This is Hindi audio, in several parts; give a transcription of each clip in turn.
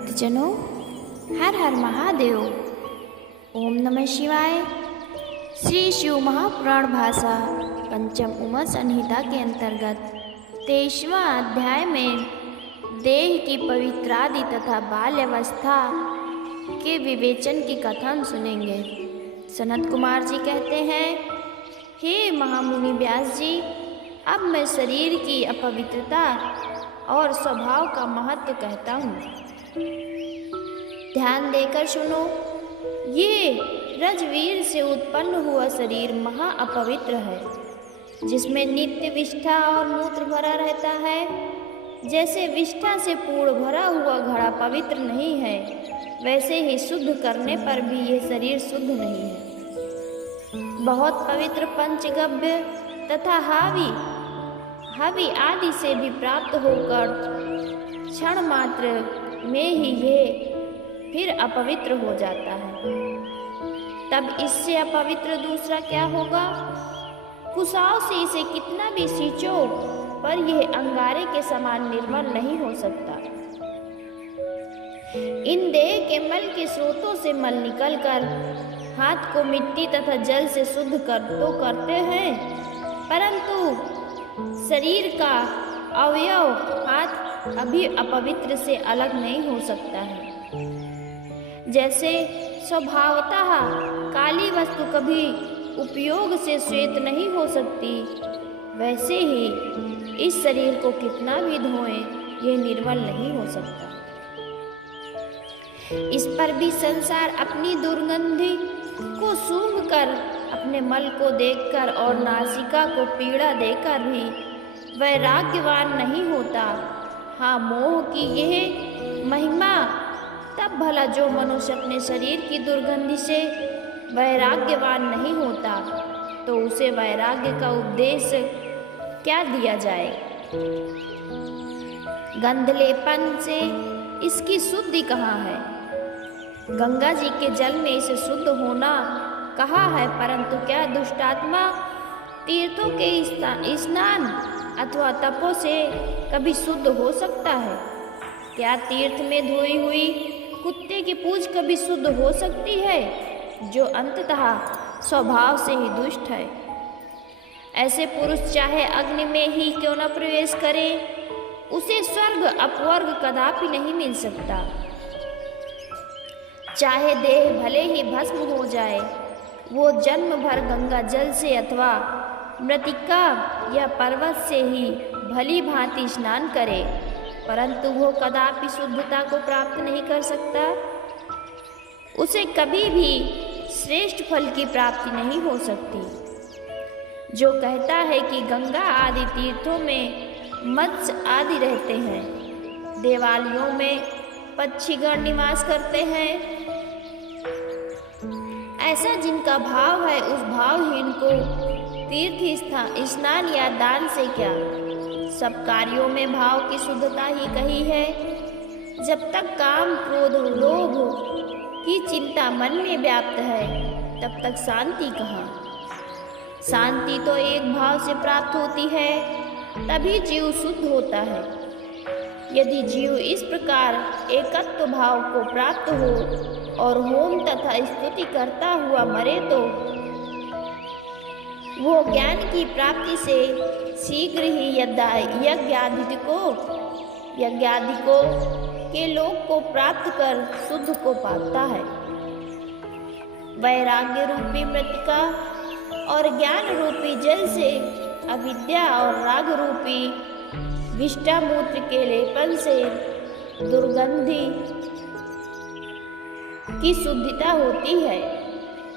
भक्तजनों, हर हर महादेव। ओम नमः शिवाय। श्री शिव महापुराण भाषा पंचम उमा संहिता के अंतर्गत 23वां अध्याय में देह की पवित्रादि तथा बाल्यावस्था के विवेचन की कथन सुनेंगे। सनत कुमार जी कहते हैं, हे महामुनि व्यास जी, अब मैं शरीर की अपवित्रता और स्वभाव का महत्व कहता हूँ। ध्यान देकर सुनो। ये रजवीर से उत्पन्न हुआ शरीर महा अपवित्र है, जिसमें नित्य विष्ठा और मूत्र भरा रहता है। जैसे विष्ठा से पूर्ण भरा हुआ घड़ा पवित्र नहीं है, वैसे ही शुद्ध करने पर भी यह शरीर शुद्ध नहीं है। बहुत पवित्र पंचगव्य तथा हवि आदि से भी प्राप्त होकर क्षण मात्र में ही ये फिर अपवित्र हो जाता है। तब इससे अपवित्र दूसरा क्या होगा? कुशाव से इसे कितना भी सींचो, पर यह अंगारे के समान निर्मल नहीं हो सकता। इन देह के मल के स्रोतों से मल निकलकर हाथ को मिट्टी तथा जल से शुद्ध करते हैं, परंतु शरीर का अवयव हाथ अभी अपवित्र से अलग नहीं हो सकता है। जैसे स्वभावतः काली वस्तु कभी उपयोग से श्वेत नहीं हो सकती, वैसे ही इस शरीर को कितना भी धोएं, यह निर्मल नहीं हो सकता। इस पर भी संसार अपनी दुर्गंधि को सूंघकर, अपने मल को देखकर और नासिका को पीड़ा देकर भी वैराग्यवान नहीं होता। हाँ, मोह की यह महिमा तब भला जो मनुष्य अपने शरीर की दुर्गंधि से वैराग्यवान नहीं होता, तो उसे वैराग्य का उपदेश क्या दिया जाए? गंधलेपन से इसकी शुद्धि कहाँ है? गंगा जी के जल में इसे शुद्ध होना कहा है, परंतु क्या दुष्टात्मा तीर्थों के स्नान अथवा तपों से कभी शुद्ध हो सकता है? क्या तीर्थ में धोई हुई कुत्ते की पूंछ कभी शुद्ध हो सकती है, जो अंततः स्वभाव से ही दुष्ट है? ऐसे पुरुष चाहे अग्नि में ही क्यों न प्रवेश करे, उसे स्वर्ग अपवर्ग कदापि नहीं मिल सकता। चाहे देह भले ही भस्म हो जाए, वो जन्म भर गंगा जल से अथवा मृतिका या पर्वत से ही भली भांति स्नान करे, परंतु वो कदापि शुद्धता को प्राप्त नहीं कर सकता। उसे कभी भी श्रेष्ठ फल की प्राप्ति नहीं हो सकती। जो कहता है कि गंगा आदि तीर्थों में मत्स्य आदि रहते हैं, देवालयों में पक्षीगण निवास करते हैं, ऐसा जिनका भाव है, उस भावहीन को तीर्थ स्नान या दान से क्या? सब कार्यों में भाव की शुद्धता ही कही है। जब तक काम क्रोध लोभ की चिंता मन में व्याप्त है, तब तक शांति कहाँ? शांति तो एक भाव से प्राप्त होती है, तभी जीव शुद्ध होता है। यदि जीव इस प्रकार एकत्व भाव को प्राप्त हो और होम तथा स्तुति करता हुआ मरे, तो वो ज्ञान की प्राप्ति से शीघ्र ही यज्ञाधिकों के लोक को प्राप्त कर शुद्ध को पाता है। वैराग्य रूपी मृतिका और ज्ञान रूपी जल से अविद्या और राग रूपी विष्ठा मूत्र के लेपन से दुर्गंधि की शुद्धिता होती है,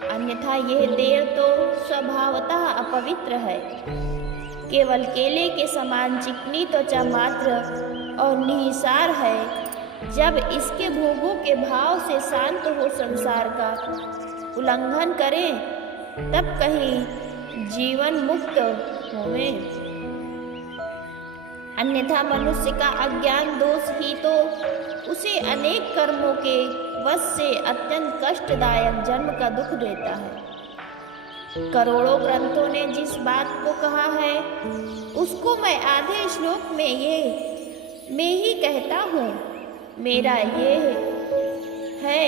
अन्यथा यह देह तो स्वभावतः अपवित्र है। केवल केले के समान चिकनी त्वचा मात्र और निहिसार है। जब इसके भोगों के भाव से शांत हो संसार का उल्लंघन करें, तब कहीं जीवन मुक्त होवे। अन्यथा मनुष्य का अज्ञान दोष ही तो उसे अनेक कर्मों के वश से अत्यंत कष्टदायक जन्म का दुख देता है। करोड़ों ग्रंथों ने जिस बात को कहा है, उसको मैं आधे श्लोक में ही कहता हूँ। मेरा ये है,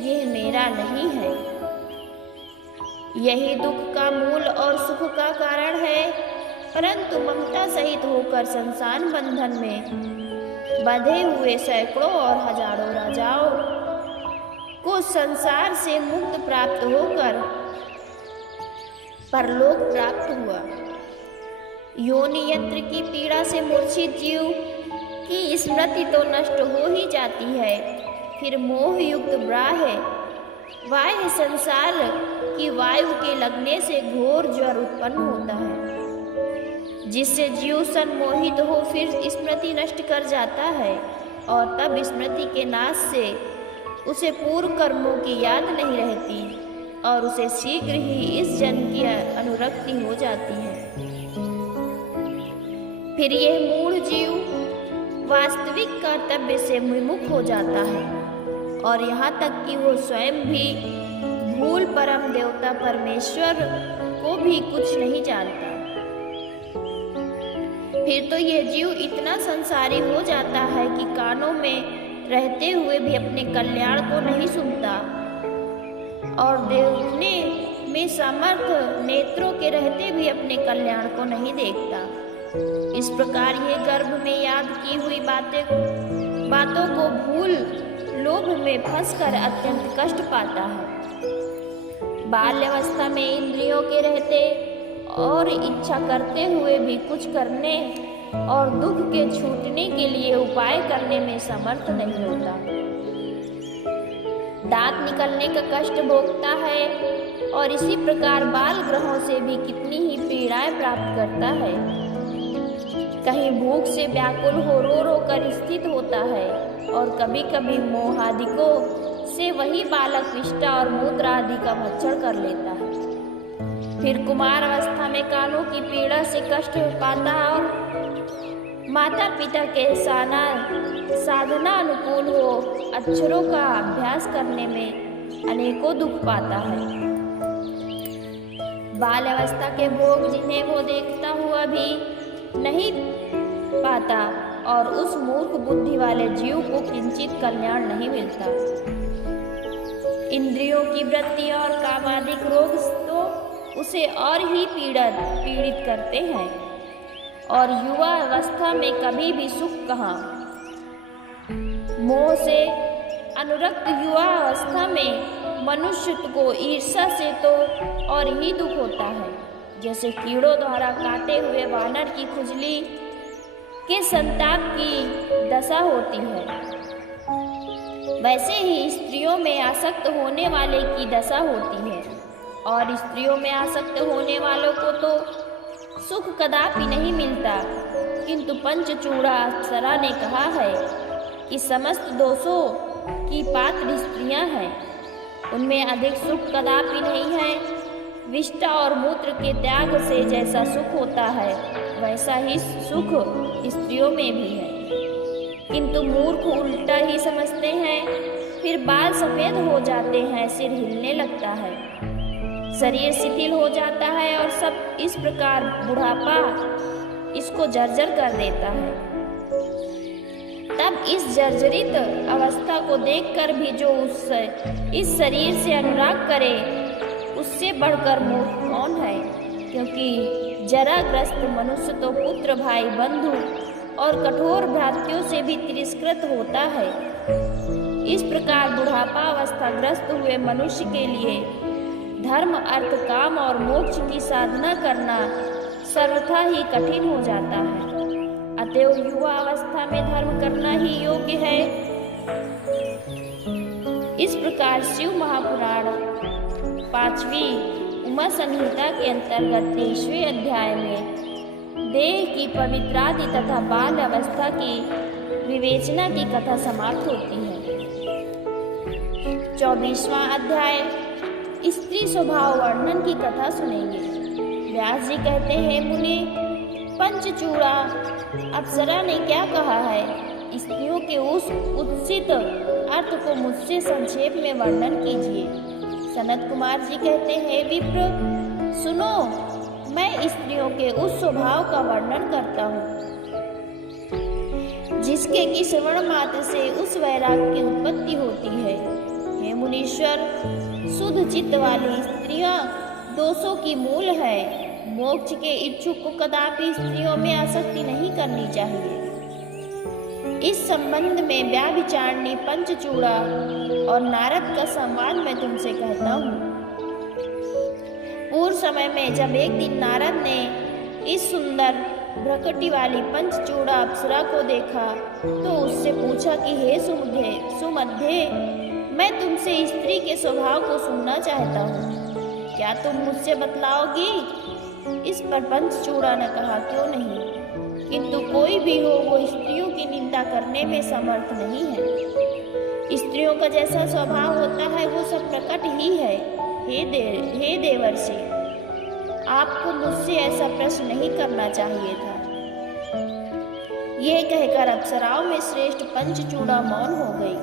ये मेरा नहीं है। यही दुख का मूल और सुख का कारण है, परंतु ममता सहित होकर संसार बंधन में बंधे हुए सैकड़ों और हजारों राजाओं को संसार से मुक्त प्राप्त होकर परलोक प्राप्त हुआ। योनि यंत्र की पीड़ा से मूर्छित जीव की स्मृति तो नष्ट हो ही जाती है, फिर मोह युक्त बाह्य संसार की वायु के लगने से घोर ज्वर उत्पन्न होता है, जिससे जीव सम्मोहित हो फिर स्मृति नष्ट कर जाता है, और तब स्मृति के नाश से उसे पूर्व कर्मों की याद नहीं रहती और उसे शीघ्र ही इस जन्म की अनुरक्ति हो जाती है। फिर यह मूढ़ जीव वास्तविक कर्तव्य से विमुख हो जाता है और यहाँ तक कि वो स्वयं भी भूल परम देवता परमेश्वर को भी कुछ नहीं जानता। फिर तो यह जीव इतना संसारी हो जाता है कि कानों में रहते हुए भी अपने कल्याण को नहीं सुनता और देखने में समर्थ नेत्रों के रहते भी अपने कल्याण को नहीं देखता। इस प्रकार ये गर्भ में याद की हुई बातों को भूल लोभ में फंसकर अत्यंत कष्ट पाता है। बाल्यावस्था में इंद्रियों के रहते और इच्छा करते हुए भी कुछ करने और दुख के छूटने के लिए उपाय करने में समर्थ नहीं होता। दांत निकलने का कष्ट भोगता है और इसी प्रकार बाल ग्रहों से भी कितनी ही पीड़ाएं प्राप्त करता है। कहीं भूख से व्याकुल हो रो रो कर स्थित होता है और कभी कभी मोहादिकों से वही बालक विष्ठा और मूत्र आदि का भक्षण कर लेता है। फिर कुमार अवस्था में कानों की पीड़ा से कष्ट पाता और माता पिता के साधना अनुकूल हो अक्षरों का अभ्यास करने में अनेकों दुख पाता है। बाल अवस्था के भोग जिन्हें वो देखता हुआ भी नहीं पाता और उस मूर्ख बुद्धि वाले जीव को किंचित कल्याण नहीं मिलता। इंद्रियों की वृत्ति और कामादिक रोग तो उसे और ही पीड़ित करते हैं और युवा अवस्था में कभी भी सुख कहाँ। मोह से अनुरक्त युवा अवस्था में मनुष्य को ईर्ष्या से तो और ही दुख होता है, जैसे कीड़ों द्वारा काटे हुए वानर की खुजली के संताप की दशा होती है, वैसे ही स्त्रियों में आसक्त होने वाले की दशा होती है। और स्त्रियों में आसक्त होने वालों को तो सुख कदापि नहीं मिलता, किंतु पंचचूड़ा अप्सरा ने कहा है कि समस्त दोषों की पात्र स्त्रियां हैं, उनमें अधिक सुख कदापि नहीं है। विष्ठा और मूत्र के त्याग से जैसा सुख होता है वैसा ही सुख स्त्रियों में भी है, किंतु मूर्ख उल्टा ही समझते हैं। फिर बाल सफेद हो जाते हैं, सिर हिलने लगता है, शरीर शिथिल हो जाता है और सब इस प्रकार बुढ़ापा इसको जर्जर कर देता है। तब इस जर्जरित अवस्था को देखकर भी जो इस शरीर से अनुराग करे उससे बढ़कर मूर्ख कौन है, क्योंकि जराग्रस्त मनुष्य तो पुत्र भाई बंधु और कठोर भ्रातृयों से भी तिरस्कृत होता है। इस प्रकार बुढ़ापा अवस्थाग्रस्त हुए मनुष्य के लिए धर्म अर्थ काम और मोक्ष की साधना करना सर्वथा ही कठिन हो जाता है। अतएव युवा अवस्था में धर्म करना ही योग्य है। इस प्रकार शिव महापुराण 5वीं उमा संहिता के अंतर्गत 23वें अध्याय में देह की पवित्रादि तथा बाल अवस्था की विवेचना की कथा समाप्त होती है। 24वां अध्याय स्त्री स्वभाव वर्णन की कथा सुनेंगे। व्यास जी कहते हैं, मुनि पंचचूड़ा अप्सरा ने क्या कहा है, स्त्रियों के उस उत्सित अर्थ को मुझसे संक्षेप में वर्णन कीजिए। सनत कुमार जी कहते हैं, विप्र सुनो, मैं स्त्रियों के उस स्वभाव का वर्णन करता हूँ जिसके कि श्रवण मात्र से उस वैराग्य की उत्पत्ति होती है। हे मुनीश्वर, शुद्ध चित्त वाली स्त्रियां दोषों की मूल है। मोक्ष के इच्छुक को कदापि स्त्रियों में आसक्ति नहीं करनी चाहिए। इस संबंध में व्याभिचारिणी पंचचूड़ा और नारद का संवाद मैं तुमसे कहता हूँ। पूर्व समय में जब एक दिन नारद ने इस सुंदर भ्रकटी वाली पंचचूड़ा अप्सरा को देखा तो उससे पूछा कि हे सुमध्य, मैं तुमसे स्त्री के स्वभाव को सुनना चाहता हूँ, क्या तुम मुझसे बतलाओगी? इस पर पंचचूड़ा ने कहा, क्यों नहीं, किंतु कोई भी हो वो स्त्रियों की निंदा करने में समर्थ नहीं है। स्त्रियों का जैसा स्वभाव होता है वो सब प्रकट ही है। हे देवर्षि, आपको मुझसे ऐसा प्रश्न नहीं करना चाहिए था। यह कहकर अप्सराओं में श्रेष्ठ पंचचूड़ा मौन हो गई।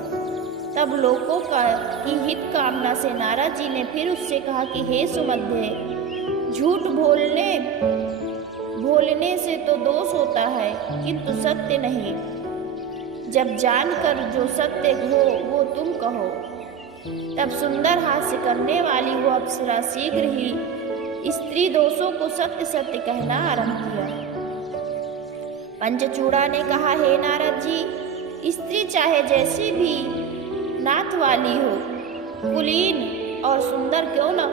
तब लोगों की हित कामना से नारद जी ने फिर उससे कहा कि हे सुमध्य, झूठ बोलने से तो दोष होता है किंतु सत्य नहीं। जब जानकर जो सत्य हो वो तुम कहो। तब सुंदर हास्य करने वाली वो अप्सरा शीघ्र ही स्त्री दोषों को सत्य सत्य कहना आरंभ किया। पंचचूड़ा ने कहा, हे नारद जी, स्त्री चाहे जैसी भी नाथ वाली हो, कुलीन और सुंदर क्यों न